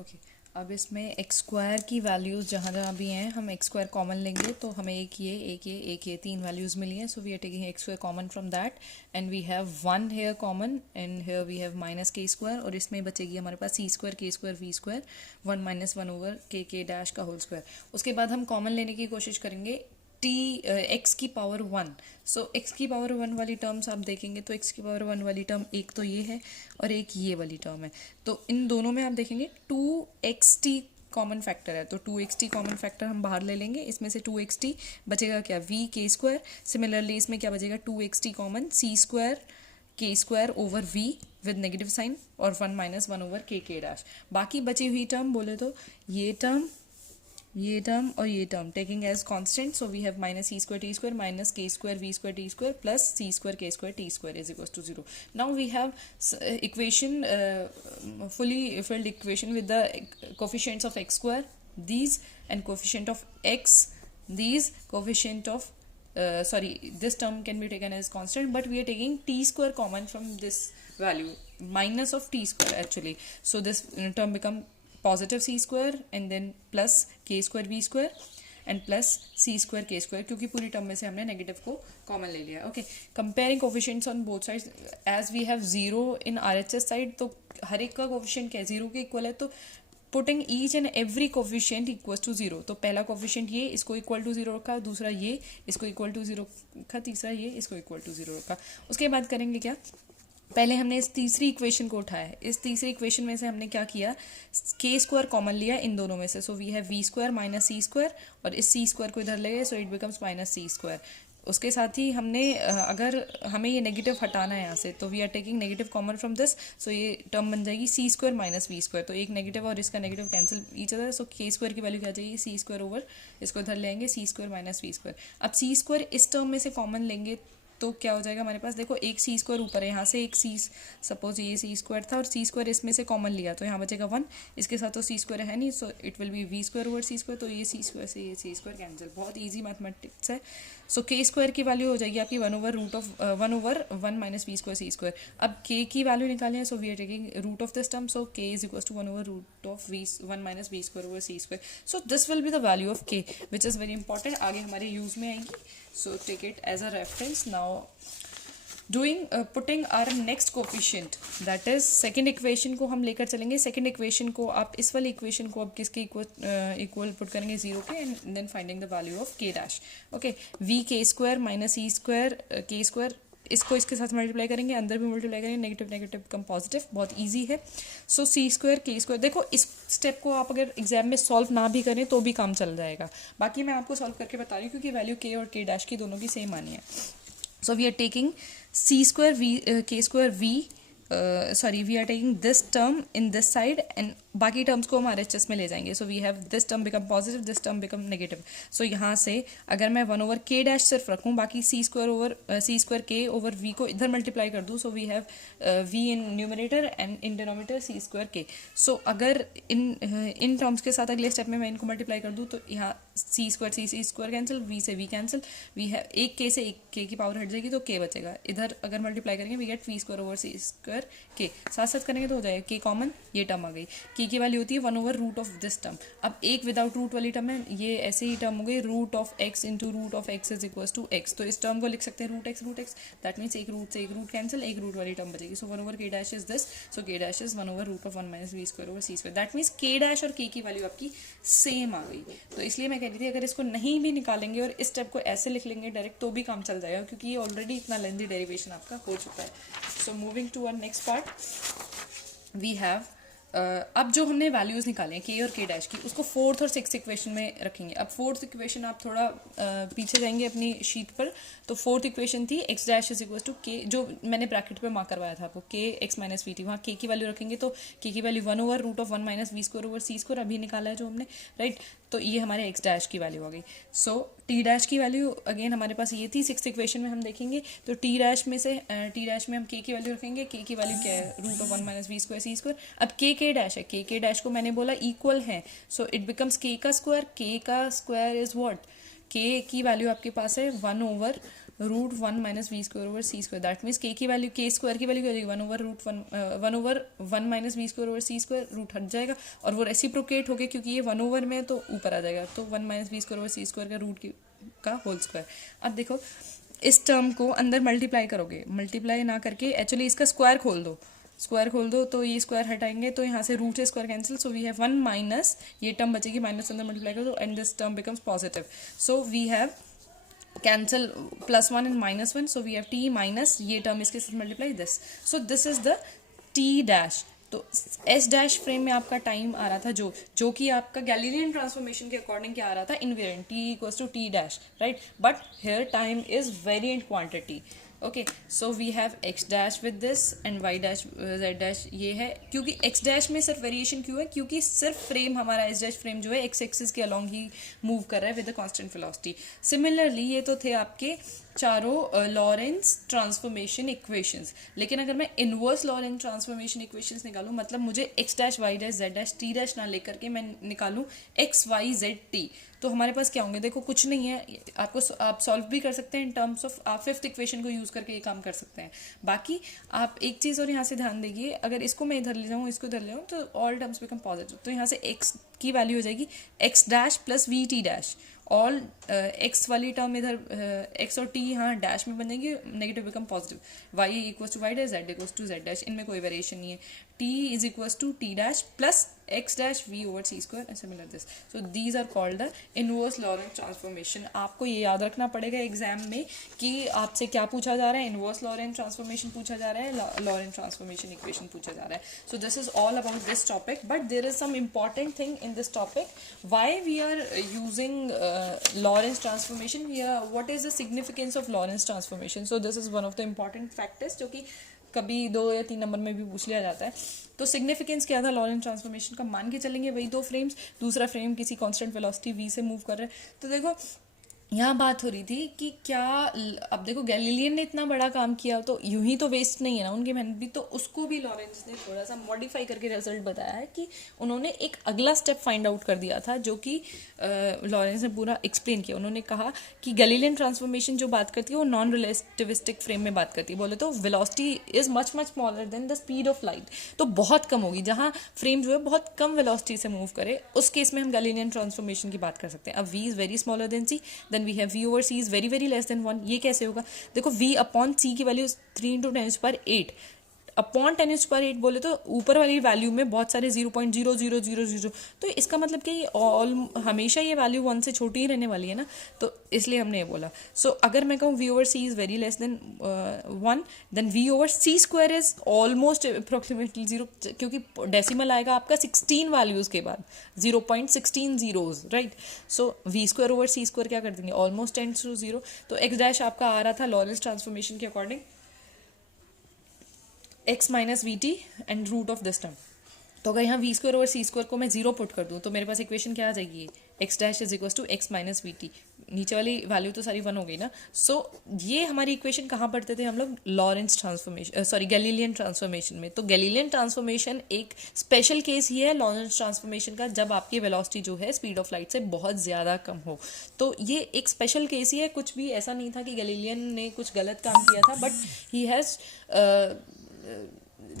Okay अब इसमें x square की वैल्यूज़ जहाँ जहाँ भी हैं हम एक्स स्क्वायर कॉमन लेंगे तो हमें एक ये तीन वैल्यूज़ मिली हैं. So we are taking X square common from that and we have one here common and here we have minus के स्क्वायर और इसमें बचेगी हमारे पास सी स्क्वायर के square we square one minus one over के डैश का whole square. उसके बाद हम कॉमन लेने की कोशिश करेंगे टी एक्स की पावर वन. सो एक्स की पावर वन वाली टर्म्स आप देखेंगे तो एक्स की पावर वन वाली टर्म एक तो ये है और एक ये वाली टर्म है. तो इन दोनों में आप देखेंगे two x T common factor है तो two x T common factor हम बाहर ले लेंगे. इसमें से टू एक्स टी बचेगा क्या वी के स्क्वायर. सिमिलरली इसमें क्या बचेगा two x T common c square के square over v with negative sign और वन माइनस वन ओवर के डैश. बाकी बची हुई टर्म बोले तो ये टर्म और ये term taking as constant. So we have minus C square t square minus के square we square t square plus C square के square t square is equals to zero. Now we have equation fully filled equation with the coefficients of x square these and coefficient of x these coefficient of this term can be taken as constant but we are taking t square common from this value minus of t square actually. So this term become positive c square and then plus k square v square and plus C square के square क्योंकि पूरी term में से हमने negative को common ले लिया. Okay comparing coefficients on both sides as we have zero in RHS side तो हर एक का कोफिशिएंट क्या है जीरो के इक्वल है. तो putting each and every coefficient equal to zero. तो पहला कोफिशिएंट ये इसको इक्वल टू जीरो रखा दूसरा ये इसको इक्वल टू जीरो रखा तीसरा ये इसको इक्वल टू जीरो रखा. उसके बाद करेंगे क्या पहले हमने इस तीसरी इक्वेशन को उठाया है. इस तीसरी इक्वेशन में से हमने क्या किया के स्क्वायर कॉमन लिया इन दोनों में से. So we have V square minus C square और इस सी स्क्वायर को इधर ले गए so it becomes minus C square. उसके साथ ही हमने अगर हमें ये नेगेटिव हटाना है यहाँ से तो we are taking negative common from this. So ये टर्म बन जाएगी c square minus v square. तो एक नेगेटिव और इसका negative cancel each other. So k square की वैल्यू क्या जाएगी सी स्क्वायर ओवर इसको इधर ले आएंगे सी स्क्वायर माइनस वी स्क्वायर. अब सी स्क्वायर इस टर्म में से कॉमन लेंगे तो क्या हो जाएगा हमारे पास देखो एक सी स्क्वायर ऊपर है यहाँ से एक सी सपोज ये सी स्क्वायर था और सी स्क्वायर इसमें से कॉमन लिया तो यहाँ बचेगा वन. इसके साथ तो सी स्क्वायर है नहीं so it will be v square over C square. तो ये सी स्क्वायर से ये सी स्क्वायर कैंसिल. बहुत ईजी मैथमेटिक्स है. सो के स्क्वायर की वैल्यू हो जाएगी आपकी one over one minus v square c square. अब के की वैल्यू निकालें है so we are taking root of this term. So k is equal to one over root of v one minus v square over C square. So this will be the value of K which is very important आगे हमारे use में आएगी. So take it as a reference. Now putting our next coefficient that is second equation को हम लेकर चलेंगे. second equation को आप इस वाली equation को आप किसके equal put करेंगे जीरो के and then finding the value of k dash. okay v k square minus e square k square इसको इसके साथ मल्टीप्लाई करेंगे अंदर भी मल्टीप्लाई करेंगे नेगेटिव नेगेटिव कम पॉजिटिव. बहुत इजी है. सो सी स्क्वायर के स्क्वायर देखो इस स्टेप को आप अगर एग्जाम में सॉल्व ना भी करें तो भी काम चल जाएगा. बाकी मैं आपको सॉल्व करके बता रही हूँ क्योंकि वैल्यू के और के डैश की दोनों की सेम आनी है. So we are taking c square v k square v we are taking this term in this side and बाकी टर्म्स को हम RHS में ले जाएंगे. So we have this term become positive this term become negative. So यहाँ से अगर मैं वन ओवर के डैश सिर्फ रखूँ बाकी सी स्क्वायर के ओवर वी को इधर मल्टीप्लाई कर दूँ. So we have v in numerator and in denominator c square के. सो अगर इन टर्म्स के साथ अगले स्टेप में मैं इनको मल्टीप्लाई कर दूँ तो यहाँ सी स्क्वायर कैंसिल वी से वी कैंसिल. वी हैव एक के से एक के की पावर हट जाएगी तो के बचेगा. इधर अगर मल्टीप्लाई करेंगे we get v square over C square के. साथ साथ करेंगे तो हो जाएगा के कॉमन ये टर्म आ गई. के की वैल्यू होती है one over root of this term. अब एक विदाउट रूट वाली टर्म है ये ऐसे ही टर्म हो गई root of x into root of x is equal to x. तो इस टर्म को लिख सकते हैं रूट एक्स दैट मीन्स एक रूट से एक रूट कैंसिल एक रूट वाली टर्म बचेगी. सो वन ओवर के dash is this. So k dash is one over root of one minus v square over C square. That means k dash और k की value आपकी same आ गई. तो इसलिए मैं कह रही थी अगर इसको नहीं भी निकालेंगे और इस स्टेप को ऐसे लिख लेंगे डायरेक्ट तो भी काम चल जाएगा क्योंकि ये ऑलरेडी इतना लेंथी डेरिवेशन आपका हो चुका है. So moving to our next part we have अब जो हमने वैल्यूज़ निकाले हैं के और के डैश की उसको फोर्थ और सिक्स इक्वेशन में रखेंगे. अब फोर्थ इक्वेशन आप थोड़ा पीछे जाएंगे अपनी शीट पर. तो फोर्थ इक्वेशन थी x dash is equal to k जो मैंने ब्रैकेट पे मार्क करवाया था आपको के एक्स माइनस वी टी. वहाँ के की वैल्यू रखेंगे तो के की value one over root of one minus v square over C square अभी निकाला है जो हमने राइट. तो ये हमारे एक्स डैश की वैल्यू आ गई. सो टी डैश की वैल्यू अगेन हमारे पास ये थी सिक्स इक्वेशन में हम देखेंगे. तो टी डैश में हम के की वैल्यू रखेंगे. के की वैल्यू क्या है root of one minus v square c square. अब के डैश है के डैश को मैंने बोला इक्वल है. सो इट बिकम्स के का स्क्वायर इज व्हाट के की वैल्यू आपके पास है one over root one minus v square over C square, that means k की वैल्यू, के स्क्वायर की वैल्यू क्या हो जाएगी, one over root one over one minus v square over सी स्क्वायर, रूट हट जाएगा और वो रेसिप्रोकेट हो गया क्योंकि ये वन ओवर में है तो ऊपर आ जाएगा, तो one minus v square over सी स्क्वायर का रूट का होल स्क्वायर। अब देखो इस टर्म को अंदर मल्टीप्लाई करोगे, मल्टीप्लाई ना करके एक्चुअली इसका स्क्वायर खोल दो, स्क्वायर खोल दो तो ये स्क्वायर हटाएंगे तो यहाँ से रूट से square cancel, so we have one minus, ये टर्म बचेगी, माइनस अंदर मल्टीप्लाई करो and this term becomes positive, so we have cancel plus one and minus one, so we have t minus ये टर्म इसके साथ multiply this, so this is the t dash. तो S dash frame में आपका time आ रहा था जो कि आपका गैलीलियन ट्रांसफॉर्मेशन के अकॉर्डिंग क्या आ रहा था, invariant, t equals to t dash, right, but here time is variant quantity. Okay, so we have x dash with this and y dash z dash, ये है क्योंकि एक्स डैश में सिर्फ वेरिएशन क्यों है, क्योंकि सिर्फ फ्रेम हमारा एस डैश फ्रेम जो है एक्स एक्सिस के अलॉन्ग ही मूव कर रहा है with the constant velocity. Similarly ये तो थे आपके चारों लॉरेंस ट्रांसफॉर्मेशन इक्वेशंस, लेकिन अगर मैं इनवर्स लॉरेंस ट्रांसफॉर्मेशन इक्वेशंस निकालूं, मतलब मुझे x dash y dash z dash t dash ना लेकर के मैं निकालूं एक्स वाई जेड टी, तो हमारे पास क्या होंगे, देखो कुछ नहीं है, आप सॉल्व भी कर सकते हैं इन टर्म्स ऑफ, आप फिफ्थ इक्वेशन को यूज करके ये काम कर सकते हैं। बाकी आप एक चीज़ और यहाँ से ध्यान देंगे, अगर इसको मैं इधर ले जाऊँ, इसको इधर ले जाऊँ, तो ऑल टर्म्स बिकम पॉजिटिव, तो यहाँ से एक्स की वैल्यू हो जाएगी x dash plus v t dash, all x वाली टर्म इधर एक्स और टी यहाँ डैश में बन जाएंगे, negative become positive, y equals to y dash, z equals to z dash, इनमें कोई वेरिएशन नहीं है, t is equals to t dash plus x dash v over C square and similar this, so these are called the inverse Lorentz transformation. आपको ये याद रखना पड़ेगा exam में कि आपसे क्या पूछा जा रहा है, इनवर्स लॉरेंस ट्रांसफॉर्मेशन पूछा जा रहा है, लॉरेंस ट्रांसफॉर्मेशन इक्वेशन पूछा जा रहा है, so this is all about this topic, but there is some important thing in this topic, why we are using Lorentz transformation, what is the significance of Lorentz transformation, so this is one of the important factors जो कि कभी 2 या 3 number में भी पूछ लिया जाता है। तो सिग्निफिकेंस क्या था लॉरेंस ट्रांसफॉर्मेशन का, मान के चलेंगे वही दो फ्रेम्स, दूसरा फ्रेम किसी कांस्टेंट वेलोसिटी v से मूव कर रहा है, तो देखो यहाँ बात हो रही थी कि क्या, अब देखो गैलीलियन ने इतना बड़ा काम किया तो यूं ही तो वेस्ट नहीं है ना उनकी मेहनत भी, तो उसको भी लॉरेंस ने थोड़ा सा मॉडिफाई करके रिजल्ट बताया है कि उन्होंने एक अगला स्टेप फाइंड आउट कर दिया था जो कि लॉरेंस ने पूरा एक्सप्लेन किया। उन्होंने कहा कि गैलीलियन ट्रांसफॉर्मेशन जो बात करती है वो नॉन रिलेटिविस्टिक फ्रेम में बात करती है, बोले तो velocity is much much smaller than the speed of light, तो बहुत कम होगी, जहाँ फ्रेम जो है बहुत कम वेलोसिटी से मूव करे उस केस में हम गैलीलियन ट्रांसफॉर्मेशन की बात कर सकते हैं। अब v is very smaller than c, then we have v over c is very very less than 1, ये कैसे होगा, देखो v अपॉन c की वैल्यू 3 × 10⁸, अपॉन 10⁸ बोले तो ऊपर वाली वैल्यू में बहुत सारे 0.0000, तो इसका मतलब कि हमेशा ये वैल्यू 1 से छोटी ही रहने वाली है ना, तो इसलिए हमने ये बोला। सो अगर मैं कहूँ v over c is very less than 1, then v over c square is almost approximately 0, क्योंकि डेसिमल आएगा आपका 16 वैल्यूज़ के बाद, 0.16 zeros, राइट, सो v square over c square क्या कर देंगे, ऑलमोस्ट टेंड्स टू 0, तो x डैश आपका आ रहा था लॉरेंस ट्रांसफॉर्मेशन के according x minus v t and root of this term, तो अगर यहाँ v square over c square को मैं 0 पुट कर दूँ तो मेरे पास इक्वेशन क्या आ जाएगी, x dash is equals to x minus v t, नीचे वाली वैल्यू तो सारी 1 हो गई ना। सो ये हमारी इक्वेशन कहाँ पढ़ते थे हम लोग, Lorentz transformation, sorry Galilean transformation में। तो गैलीलियन ट्रांसफॉर्मेशन एक स्पेशल केस ही है लॉरेंस ट्रांसफॉर्मेशन का, जब आपकी वेलोसिटी जो है स्पीड ऑफ लाइट से बहुत ज़्यादा कम हो, तो ये एक स्पेशल केस ही है, कुछ भी ऐसा नहीं था कि गैलीलियन ने कुछ गलत काम किया था, but he has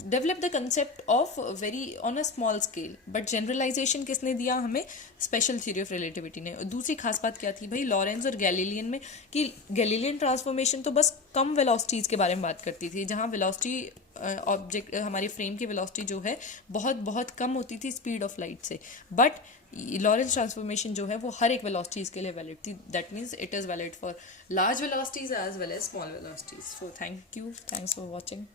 develop the concept of very on a small scale, but generalization किसने दिया हमें, स्पेशल थ्योरी ऑफ रिलेटिविटी ने। दूसरी खास बात क्या थी भाई लॉरेंस और गैलीलियन में, कि गैलीलियन ट्रांसफॉर्मेशन तो बस कम वेलोसिटीज़ के बारे में बात करती थी, जहाँ वेलोसिटी ऑब्जेक्ट हमारे फ्रेम की वेलोसिटी जो है बहुत बहुत कम होती थी स्पीड ऑफ लाइट से, बट लॉरेंस ट्रांसफॉर्मेशन जो है वो हर एक वेलोसिटीज़ के लिए वैलिड थी, that means it is valid for large velocities as well as small velocities. So thanks for watching.